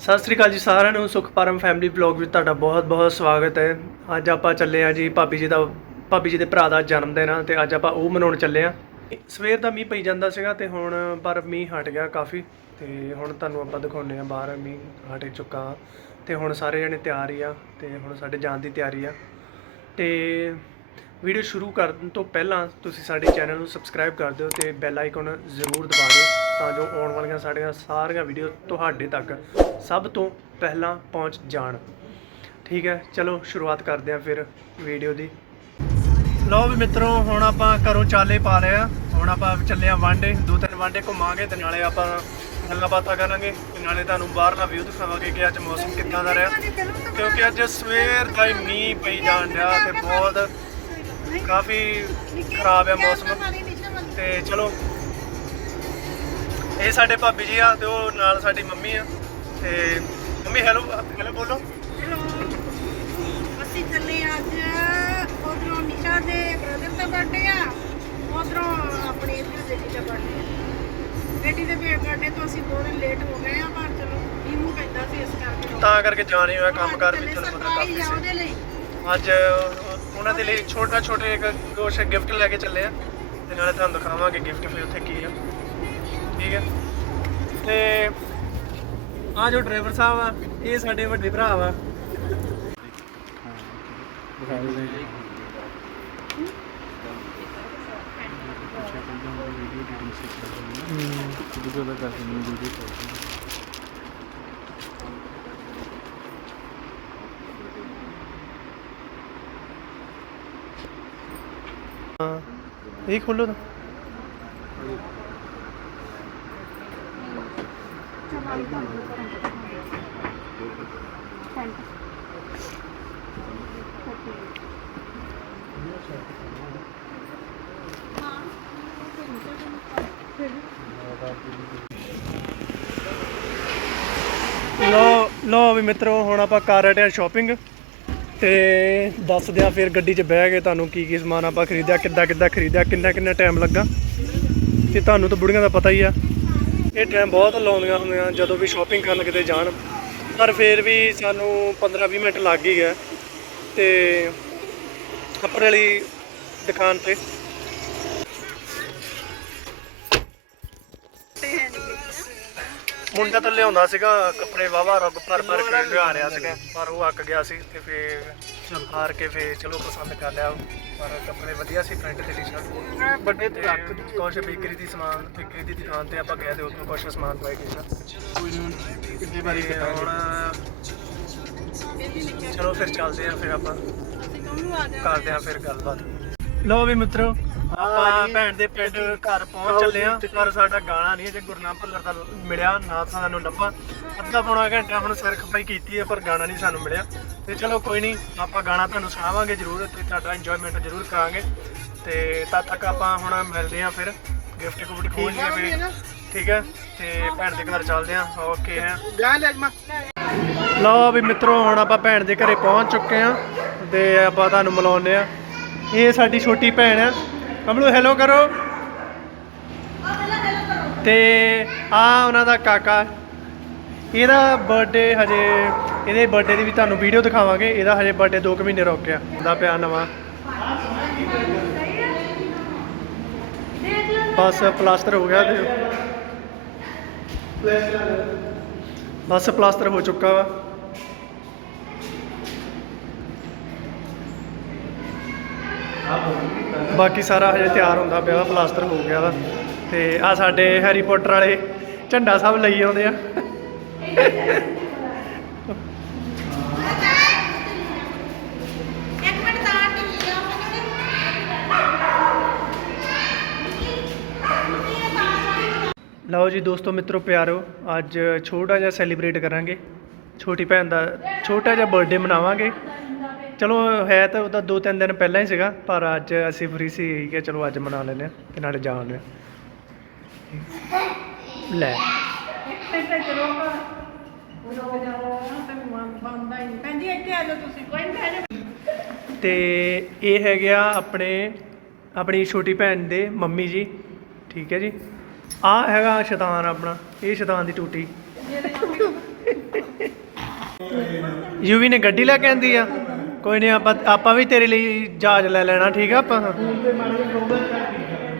ਸਤਿ ਸ੍ਰੀ ਅਕਾਲ ਜੀ ਸਾਰਿਆਂ ਨੂੰ ਸੁਖਪਰਮ ਫੈਮਿਲੀ ਵਲੌਗ ਵਿੱਚ ਤੁਹਾਡਾ ਬਹੁਤ-ਬਹੁਤ ਸਵਾਗਤ ਹੈ। ਅੱਜ ਆਪਾਂ ਚੱਲੇ ਆ ਜੀ ਭਾਬੀ ਜੀ ਦਾ, ਭਾਬੀ ਜੀ ਦੇ ਭਰਾ ਦਾ ਜਨਮ ਦਿਨ ਆ ਤੇ ਅੱਜ ਆਪਾਂ ਉਹ ਮਨਾਉਣ ਚੱਲੇ ਆ ਸਵੇਰ ਦਾ ਮੀਂਹ ਪਈ ਜਾਂਦਾ ਸੀਗਾ ਤੇ ਹੁਣ ਪਰ ਮੀਂਹ ਹਟ ਗਿਆ ਕਾਫੀ ਤੇ ਹੁਣ ਤੁਹਾਨੂੰ ਆਪਾਂ ਦਿਖਾਉਂਦੇ ਆ ਬਾਹਰ ਮੀਂਹ ਹਟ ਚੁੱਕਾ ਤੇ ਹੁਣ ਸਾਰੇ ਜਣੇ ਤਿਆਰ ਹੀ ਆ ਤੇ ਹੁਣ ਸਾਡੇ ਜਾਣ ਦੀ ਤਿਆਰੀ ਆ। ਤੇ ਵੀਡੀਓ ਸ਼ੁਰੂ ਕਰਨ ਤੋਂ ਪਹਿਲਾਂ ਤੁਸੀਂ ਸਾਡੇ ਚੈਨਲ ਨੂੰ ਸਬਸਕ੍ਰਾਈਬ ਕਰ ਦਿਓ ਤੇ ਬੈਲ ਆਈਕਨ ਜ਼ਰੂਰ ਦਬਾ ਦਿਓ। ਤਾਂ ਜੋ ਆਉਣ ਵਾਲੀਆਂ ਸਾਡੀਆਂ ਸਾਰੀਆਂ ਵੀਡੀਓ ਤੁਹਾਡੇ ਤੱਕ ਸਭ ਤੋਂ ਪਹਿਲਾਂ ਪਹੁੰਚ ਜਾਣ। ਠੀਕ ਹੈ, ਚਲੋ ਸ਼ੁਰੂਆਤ ਕਰਦੇ ਹਾਂ ਫਿਰ ਵੀਡੀਓ ਦੀ। ਲਓ ਵੀ ਮਿੱਤਰੋ, ਹੁਣ ਆਪਾਂ ਘਰੋਂ ਚਾਲੇ ਪਾ ਲਿਆ ਹੁਣ ਆਪਾਂ ਚੱਲੇ ਆ ਵਾਂਡੇ ਦੋ ਤਿੰਨ ਵਾਂਡੇ ਘੁੰਮਾਂਗੇ ਤੇ ਨਾਲੇ ਆਪਾਂ ਗੱਲਾਂ ਬਾਤਾਂ ਕਰਾਂਗੇ ਤੇ ਨਾਲੇ ਤੁਹਾਨੂੰ ਬਾਹਰਲਾ ਵਿਊ ਦਿਖਾਵਾਂਗੇ ਕਿ ਅੱਜ ਮੌਸਮ ਕਿੱਦਾਂ ਦਾ ਰਿਹਾ। ਕਿਉਂਕਿ ਅੱਜ ਸਵੇਰ ਦਾ ਹੀ ਮੀਂਹ ਪਈ ਜਾਣ ਡਿਆ ਤੇ ਬਹੁਤ ਕਾਫੀ ਖਰਾਬ ਹੈ ਮੌਸਮ। ਤੇ ਚਲੋ ਇਹ ਸਾਡੇ ਭਾਬੀ ਜੀ ਆ ਤੇ ਉਹ ਨਾਲ ਸਾਡੀ ਮੰਮੀ ਆ। ਤੇ ਮੰਮੀ ਹੈਲੋ ਹੈਲੋ ਬੋਲੋ। ਅਸੀਂ ਚੱਲੇ ਅੱਜ ਉਧਰੋਂ ਨਿਸ਼ਾ ਦੇ ਬ੍ਰਦਰ ਦਾ ਬਰਥਡੇ ਆ। ਉਧਰੋਂ ਆਪਣੇ ਇੱਧਰ ਬੇਟੀ ਦਾ ਬਰਥਡੇ ਬੇਟੀ ਦੇ ਬਰਥਡੇ ਤੋਂ ਅਸੀਂ ਦੋ ਦਿਨ ਲੇਟ ਹੋ ਗਏ ਆ ਪਰ ਚਲੋ ਮੀਂਹ ਪੈਂਦਾ ਸੀ ਇਸ ਕਰਕੇ ਤਾਂ ਕਰਕੇ ਜਾ ਨਹੀਂ ਹੋਇਆ ਕੰਮ ਕਰ ਵੀ ਚੱਲੇ surprise ਕਾਫੀ ਸੀ। ਅੱਜ ਉਹਨਾਂ ਦੇ ਲਈ ਛੋਟਾ ਛੋਟੇ ਇੱਕ ਕੁਛ ਗਿਫਟ ਲੈ ਕੇ ਚੱਲੇ ਆ। ਤੇ ਨਾਲੇ ਤੁਹਾਨੂੰ ਦਿਖਾਵਾਂਗੇ ਗਿਫਟ ਫਿਰ ਉੱਥੇ ਕੀ ਆ। ਠੀਕ ਹੈ। ਤੇ ਆ ਜੋ ਡਰਾਈਵਰ ਸਾਹਿਬ ਆ, ਇਹ ਸਾਡੇ ਵੱਡੇ ਭਰਾ ਵਾ। ਇਹ ਖੋਲੋ ਤਾਂ। ਲੋ ਲੋ ਵੀ ਮਿੱਤਰੋ, ਹੁਣ ਆਪਾਂ ਕਰ ਰਹੇ ਹਾਂ ਸ਼ਾਪਿੰਗ ਤੇ ਦੱਸਦੇ ਆ ਫਿਰ ਗੱਡੀ 'ਚ ਬਹਿ ਕੇ ਤੁਹਾਨੂੰ ਕੀ ਕੀ ਸਮਾਨ ਆਪਾਂ ਖਰੀਦਿਆ, ਕਿੱਦਾਂ ਕਿੱਦਾਂ ਖਰੀਦਿਆ, ਕਿੰਨਾ ਕਿੰਨਾ ਟਾਈਮ ਲੱਗਾ। ਤੇ ਤੁਹਾਨੂੰ ਤਾਂ ਬੁੜੀਆਂ ਦਾ ਪਤਾ ਹੀ ਆ, ਇਹ ਟਾਈਮ ਬਹੁਤ ਲਾਉਂਦੀਆਂ ਹੁੰਦੀਆਂ ਜਦੋਂ ਵੀ ਸ਼ਾਪਿੰਗ ਕਰਨ ਕਿਤੇ ਜਾਣ। ਪਰ ਫਿਰ ਵੀ ਸਾਨੂੰ 15-20 ਮਿੰਟ ਲੱਗ ਹੀ ਗਏ ਤੇ ਆਪਣੇ ਵਾਲੀ ਦੁਕਾਨ ਤੇ। ਮੁੰਡਾ ਤਾਂ ਲਿਆਉਂਦਾ ਸੀਗਾ ਕੱਪੜੇ ਵਾਵਾ ਰੱਬ ਭਰ ਭਰ ਕੇ ਲਿਆ ਰਿਹਾ ਸੀਗਾ ਪਰ ਉਹ ਅੱਕ ਗਿਆ ਸੀ ਤੇ ਫੇਰ ਹਾਰ ਕੇ ਫੇਰ ਚਲੋ ਪਸੰਦ ਕਰ ਲਿਆ ਪਰ ਕੱਪੜੇ ਵਧੀਆ ਸੀ ਪ੍ਰਿੰਟ ਤੇ ਟੀ-ਸ਼ਰਟ। ਵੱਡੇ ਤੇ ਅੱਕ ਕੁਛ ਬੇਕਰੀ ਦੀ ਸਮਾਨ ਬੇਕਰੀ ਦੀ ਦੁਕਾਨ ਤੇ ਆਪਾਂ ਗਏ ਤੇ ਉੱਥੋਂ ਕੁਛ ਸਮਾਨ ਪਾਈ ਟੀ-ਸ਼ਰਟ। ਕਿੰਨੀ ਵਾਰੀ ਹੁਣ ਚਲੋ। ਫਿਰ ਚੱਲਦੇ ਆ ਫਿਰ ਆਪਾਂ ਕਰਦੇ ਆ ਫਿਰ ਗੱਲਬਾਤ। ਲੋ ਵੀ ਮਿੱਤਰੋ ਆਪਾਂ ਭੈਣ ਦੇ ਪਿੰਡ ਘਰ ਪਹੁੰਚ ਚੱਲੇ ਆ ਪਰ ਸਾਡਾ ਗਾਣਾ ਨਹੀਂ ਅਜੇ ਗੁਰਨਾਮ ਭੁੱਲਰ ਦਾ ਮਿਲਿਆ ਨਾ ਸਾਨੂੰ ਲੱਭਾ। ਅੱਧਾ ਪੌਣਾ ਘੰਟਾ ਹੁਣ ਸਿਰ ਖਪਾਈ ਕੀਤੀ ਹੈ ਪਰ ਗਾਣਾ ਨਹੀਂ ਸਾਨੂੰ ਮਿਲਿਆ। ਤੇ ਚਲੋ ਕੋਈ ਨਹੀਂ ਆਪਾਂ ਗਾਣਾ ਤੁਹਾਨੂੰ ਸੁਣਾਵਾਂਗੇ ਜ਼ਰੂਰ ਤੇ ਤੁਹਾਡਾ ਇੰਜੋਇਮੈਂਟ ਜ਼ਰੂਰ ਕਰਾਂਗੇ। ਤੇ ਤਦ ਤੱਕ ਆਪਾਂ ਹੁਣ ਮਿਲਦੇ ਆ ਫਿਰ ਗਿਫਟ ਗੁਫਟ ਖੋਲ ਠੀਕ ਹੈ? ਤੇ ਭੈਣ ਦੇ ਘਰ ਚੱਲਦੇ ਆ ਓਕੇ ਹੈ। ਲਓ ਵੀ ਮਿੱਤਰੋ ਹੁਣ ਆਪਾਂ ਭੈਣ ਦੇ ਘਰੇ ਪਹੁੰਚ ਚੁੱਕੇ ਆ ਤੇ ਆਪਾਂ ਤੁਹਾਨੂੰ ਮਿਲਾਉਂਦੇ ਆ ਇਹ ਸਾਡੀ ਛੋਟੀ ਭੈਣ ਆ ਕਮਲੂ ਹੈਲੋ ਕਰੋ। ਤੇ ਆ ਉਹਨਾਂ ਦਾ ਕਾਕਾ। ਇਹਦਾ ਬਰਥਡੇ ਹਜੇ, ਇਹਦੇ ਬਰਥਡੇ ਦੀ ਵੀ ਤੁਹਾਨੂੰ ਵੀਡੀਓ ਦਿਖਾਵਾਂਗੇ। ਇਹਦਾ ਹਜੇ ਬਰਥਡੇ 2 ਮਹੀਨੇ ਰੁਕ ਗਿਆ। ਦਾ ਪਿਆ ਨਵਾਂ। ਬਸ ਪਲਾਸਟਰ ਹੋ ਗਿਆ ਤੇ। ਬਸ ਪਲਾਸਟਰ ਹੋ ਚੁੱਕਾ ਵਾ। ਬਾਕੀ ਸਾਰਾ ਹਜੇ ਤਿਆਰ ਹੁੰਦਾ ਪਿਆ ਵਾ ਪਲਾਸਟਰ ਹੋ ਗਿਆ ਵਾ। ਤੇ ਆ ਸਾਡੇ ਹੈਰੀ ਪੋਟਰ ਵਾਲੇ ਝੰਡਾ ਸਾਹਿਬ ਲਈ ਆਉਂਦੇ ਆ। ਲਓ ਜੀ ਦੋਸਤੋ ਮਿੱਤਰੋ ਪਿਆਰੋ ਅੱਜ ਛੋਟਾ ਜਿਹਾ ਸੈਲੀਬ੍ਰੇਟ ਕਰਾਂਗੇ। ਛੋਟੀ ਭੈਣ ਦਾ ਛੋਟਾ ਜਿਹਾ ਬਰਥਡੇ ਮਨਾਵਾਂਗੇ। ਚਲੋ, ਹੈ ਤਾਂ ਉਹਦਾ ਦੋ ਤਿੰਨ ਦਿਨ ਪਹਿਲਾਂ ਹੀ ਸੀਗਾ, ਪਰ ਅੱਜ ਅਸੀਂ ਫਰੀ ਸੀ ਕਿ ਚਲੋ ਅੱਜ ਮਨਾ ਲੈਂਦੇ ਹਾਂ ਤੇ ਨਾਲੇ ਜਾ ਲੈ ਬੰਦਾ ਹੀ। ਨਹੀਂ ਆ ਜਾਓ ਤੇ ਇਹ ਹੈਗੇ ਆ ਆਪਣੇ, ਆਪਣੀ ਛੋਟੀ ਭੈਣ ਦੇ ਮੰਮੀ ਜੀ, ਠੀਕ ਹੈ ਜੀ। ਆ ਹੈਗਾ ਸ਼ੈਤਾਨ ਆਪਣਾ, ਇਹ ਸ਼ੈਤਾਨ ਦੀ ਟੂਟੀ। ਯੂਵੀ ਨੇ ਗੱਡੀ ਲੈ ਕੇ ਆਂਦੀ ਆ? ਕੋਈ ਨਹੀਂ ਆਪਾਂ ਆਪਾਂ ਵੀ ਤੇਰੇ ਲਈ ਜਹਾਜ਼ ਲੈ ਲੈਣਾ ਠੀਕ ਆ ਆਪਾਂ?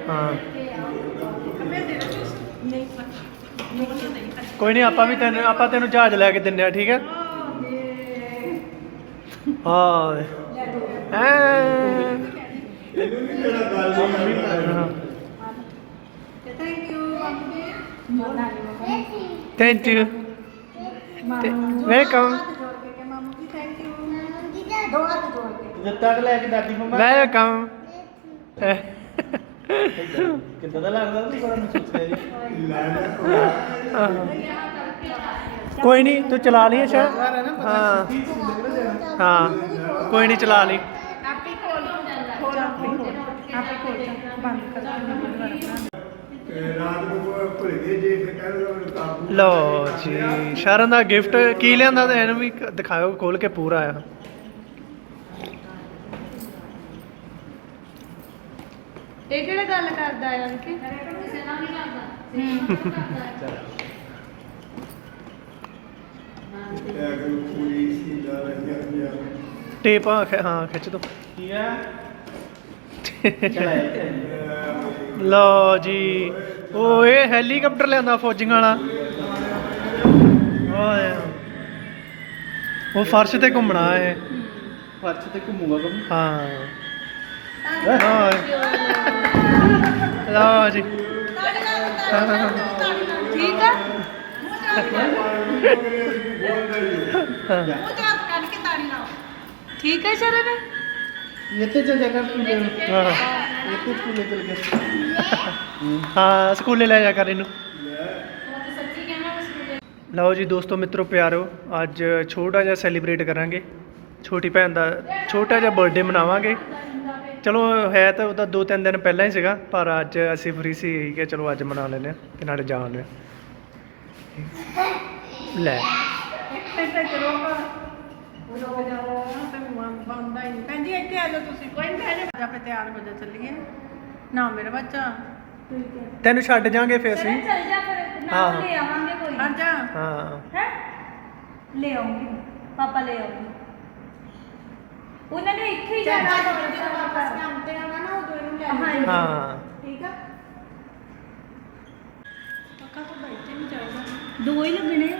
ਹਾਂ। ਕੋਈ ਨਹੀਂ ਆਪਾਂ ਵੀ ਤੈਨੂੰ ਆਪਾਂ ਤੈਨੂੰ ਜਹਾਜ਼ ਲੈ ਕੇ ਦਿੰਨੇ ਆ ਠੀਕ ਆ? ਹਾਂ। ਐ। ਥੈਂਕ ਯੂ ਵੈਲਕਮ ਦਿੱਤਾ ਕਿ। ਲੈ ਕੇ ਦਾਦੀ ਮੰਮਾ ਵੈਲਕਮ ਕਿੱਦਾਂ ਦਾ ਲੱਗਦਾ ਤੂੰ ਬੜਾ ਮਹਿਸੂਸ ਕਰੀ ਕੋਈ ਨਹੀਂ ਤੂੰ ਚਲਾ ਲਈ ਅੱਛਾ ਹਾਂ ਹਾਂ। ਕੋਈ ਨਹੀਂ ਚਲਾ ਲਈ। ਰਾਤ ਨੂੰ ਭੁੱਲ ਗਏ ਜੇ ਫਿਰ ਕਹਿੰਦੇ ਉਹ ਕਾਬੂ ਲਓ ਜੀ ਸ਼ਰਨ ਦਾ ਗਿਫਟ ਕੀ ਲਿਆਂਦਾ ਤੇ ਇਹਨੂੰ ਵੀ ਦਿਖਾਓ ਖੋਲ ਕੇ ਪੂਰਾ ਆ। ਇਹ ਕਿਹੜਾ ਗੱਲ ਕਰਦਾ ਆ ਕਿ ਅਗਰ ਪੂਰੀ ਸੀ ਜਾ ਰਹੀ ਹੈ ਟੇਪ ਆ ਖਿ- ਹਾਂ ਖਿੱਚ ਦੋ। ਕੀ ਆ? ਚਲਾਇਆ ਲਓ ਜੀ। ਉਹ ਇਹ ਹੈਲੀਕਾਪਟਰ ਲਿਆਂਦਾ ਫੌਜੀਆਂ ਵਾਲਾ। ਓਏ। ਉਹ ਫਰਸ਼ ਤੇ ਘੁੰਮਣਾ ਇਹ। ਫਰਸ਼ ਤੇ ਘੁੰਮੂਗਾ ਕਮ ਹਾਂ। ਲਓ ਜੀ। ਠੀਕ ਆ? ਹਾਂ। ਉਹ ਜਾਤ ਕੱਢ ਕੇ ਤਾੜੀ ਲਾਓ ਠੀਕ ਹੈ ਸ਼ਰਨ? ਇੱਥੇ ਚੱਲ ਜਾ ਕਰ ਤੂੰ ਲੈ ਹਾਂ। ਇੱਥੇ ਸਕੂਲੇ ਚਲ ਗਿਆ ਹਾਂ ਸਕੂਲੇ ਲੈ ਜਾ ਕਰ ਇਹਨੂੰ। ਲਓ ਜੀ ਦੋਸਤੋ ਮਿੱਤਰੋ ਪਿਆਰੋ ਅੱਜ ਛੋਟਾ ਜਿਹਾ ਸੈਲੀਬ੍ਰੇਟ ਕਰਾਂਗੇ। ਛੋਟੀ ਭੈਣ ਦਾ ਛੋਟਾ ਜਿਹਾ ਬਰਥਡੇ ਮਨਾਵਾਂਗੇ। ਚਲੋ ਹੈ ਤਾਂ ਉਹਦਾ ਦੋ ਤਿੰਨ ਦਿਨ ਪਹਿਲਾਂ ਹੀ ਸੀਗਾ ਪਰ ਅੱਜ ਅਸੀਂ ਫ੍ਰੀ ਸੀ ਕਿ ਚਲੋ ਅੱਜ ਮਨਾ ਲੈਂਦੇ ਹਾਂ ਤੇ ਨਾਲੇ ਜਾ ਆਉਂਦੇ ਹਾਂ। ਲੈ। ਹੀ ਆ ਜਾਓ ਤੁਸੀਂ ਕੋਈ ਨਹੀਂ ਆ ਜਾ ਆਪੇ ਤਿਆਰ ਹੋ ਜਾ ਚੱਲੀਏ ਨਾ ਮੇਰਾ ਬੱਚਾ ਤੈਨੂੰ ਛੱਡ ਜਾਾਂਗੇ ਫਿਰ ਅਸੀਂ। ਚੱਲ ਜਾ ਫਿਰ ਹਾਂ। ਨਾਲ ਲੈ ਆਵਾਂਗੇ ਕੋਈ ਹਟ ਜਾ ਹਾਂ। ਹੈ? ਲੈ ਆਉਂਗੀ। ਪਾਪਾ ਲੈ ਆਉਂਗੇ। ਉਹਨਾਂ ਨੇ ਇੱਥੇ ਹੀ ਜਾਣਾ ਵਾਪਸ ਕੰਮ ਤੇ ਆਵਾ ਨਾ ਉਦੋਂ ਇਹਨੂੰ ਲੈ ਹਾਂਜੀ। ਹਾਂ। ਠੀਕ ਆ? ਪੱਕਾ ਤਾਂ ਬੈਠੇ ਨਹੀਂ ਚਾਹੀਦਾ ਦੋ ਹੀ ਲੱਗਣੇ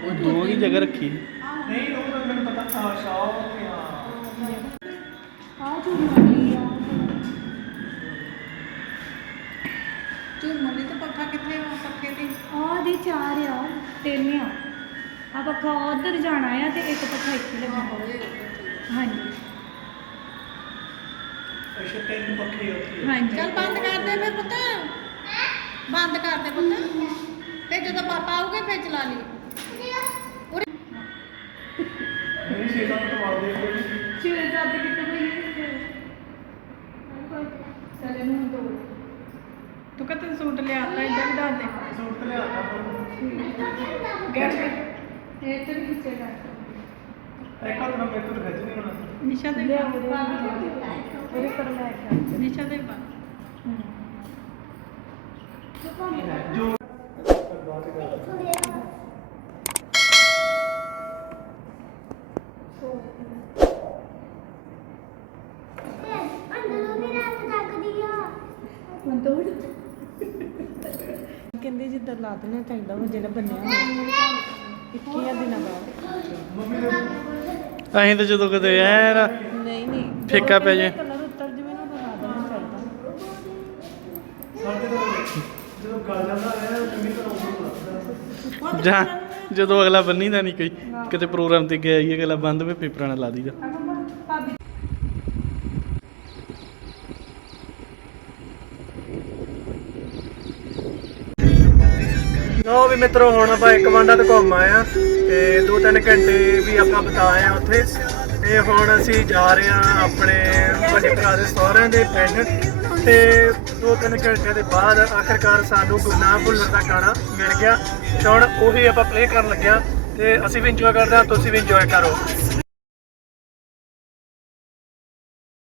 ਉਹ ਦੋ ਹੀ ਜਗ੍ਹਾ ਰੱਖੀ। ਨਹੀਂ ਉਹ ਤਾਂ ਮੈਨੂੰ ਪਤਾ ਆ ਸ਼ੌਕ ਆ। ਝੂਮਰ ਲਈ ਆ। ਝੂਮਰ ਲਈ ਤਾਂ ਪੱਖਾ ਕਿੱਥੇ ਆ ਪੱਖੇ ਤੇ? ਆ ਦੇ ਚਾਰ ਆ ਤਿੰਨ ਆ। ਆ ਪੱਖਾ ਉਧਰ ਜਾਣਾ ਆ ਤੇ ਇੱਕ ਪੱਖਾ ਇੱਥੇ ਲੱਗਣਾ। ਹਾਂਜੀ। ਅੱਛਾ ਤਿੰਨ ਪੱਖੇ ਉੱਥੇ। ਹਾਂਜੀ। ਚੱਲ ਬੰਦ ਕਰ ਦੇ ਫੇ ਪੁੱਤ। ਬੰਦ ਕਰ ਦੇ ਪੁੱਤ। ਤੇ ਜਦੋਂ ਪਾਪਾ ਆਉਗੇ ਫੇਰ ਚਲਾ ਲਈ। ਨਹੀਂ ਸੀ ਤਾਂ ਪਟਵਾਲ ਦੇ ਛੇ ਸੱਤ ਕਿਤੇ ਹੋਈ ਚਲੇ ਨੂੰ ਦੋ। ਤੂੰ ਕਹਿੰਦਾ ਸੂਟ ਲਿਆਤਾ ਇੱਧਰ ਦੱਸ ਦੇ। ਸੂਟ ਤੇ ਲਿਆਤਾ ਗੈਸ ਇਹ ਤੇ ਖਿੱਚੇਗਾ ਇੱਕ ਹੱਥ ਨਾਲ ਮੇਰੇ ਤੋਂ ਖਿੱਚ ਨਹੀਂ ਹੋਣਾ ਨਿਸ਼ਾ ਦੇ ਉਹਦੇ ਪਰ ਨਿਸ਼ਾ ਕਹਿੰਦੇ ਜਿੱਦਾਂ ਲਾ ਦੇਣਾ ਚਾਹੀਦਾ ਉਹ ਜਿਹੜਾ ਬੰਨਿਆ ਹੋਇਆ। 21 ਦਿਨਾਂ ਬਾਅਦ। ਅਸੀਂ ਤਾਂ ਜਦੋਂ ਕਦੇ ਯਾਰ ਨਹੀਂ ਨਹੀਂ। ਫਿੱਕਾ ਪੈ ਕਲਰ ਉੱਤਰ ਜਿਵੇਂ ਨਾ ਦੇਣਾ ਚਾਹੀਦਾ ਜਾਂ ਜਦੋਂ ਅਗਲਾ ਬੰਨੀ ਦਾ ਨਹੀਂ ਕੋਈ ਕਿਤੇ ਪ੍ਰੋਗਰਾਮ ਤੇ ਗਿਆ ਹੀ ਅਗਲਾ ਬੰਦ ਵੇ ਪੇਪਰਾਂ ਨਾਲ ਲਾ ਦੀਦਾ ਭਾਬੀ ਲੋ ਵੀ ਮਿੱਤਰੋ ਹੁਣ ਆਪਾਂ ਇੱਕ ਵਾਂਡਾ ਤੇ ਘੁੰਮ ਆਏ ਆ ਤੇ ਦੋ ਤਿੰਨ ਘੰਟੇ ਵੀ ਆਪਾਂ ਬਿਤਾਏ ਆ ਉੱਥੇ। ਤੇ ਹੁਣ ਅਸੀਂ ਜਾ ਰਹੇ ਆ ਆਪਣੇ ਵੱਡੇ ਭਰਾ ਦੇ ਸਹੁਰਿਆਂ ਦੇ ਪਿੰਡ। ਤੇ ਦੋ ਤਿੰਨ ਘੰਟੇ ਦੇ ਬਾਅਦ ਆਖਰਕਾਰ ਸਾਨੂੰ ਗੁਰਨਾਮ ਭੁੱਲਰ ਦਾ ਗਾਣਾ ਮਿਲ ਗਿਆ। ਤੇ ਹੁਣ ਉਹੀ ਆਪਾਂ ਪਲੇ ਕਰਨ ਲੱਗਿਆ। ਤੇ ਅਸੀਂ ਵੀ ਇੰਜੋਏ ਕਰਦੇ ਹਾਂ, ਤੁਸੀਂ ਵੀ ਇੰਜੋਏ ਕਰੋ।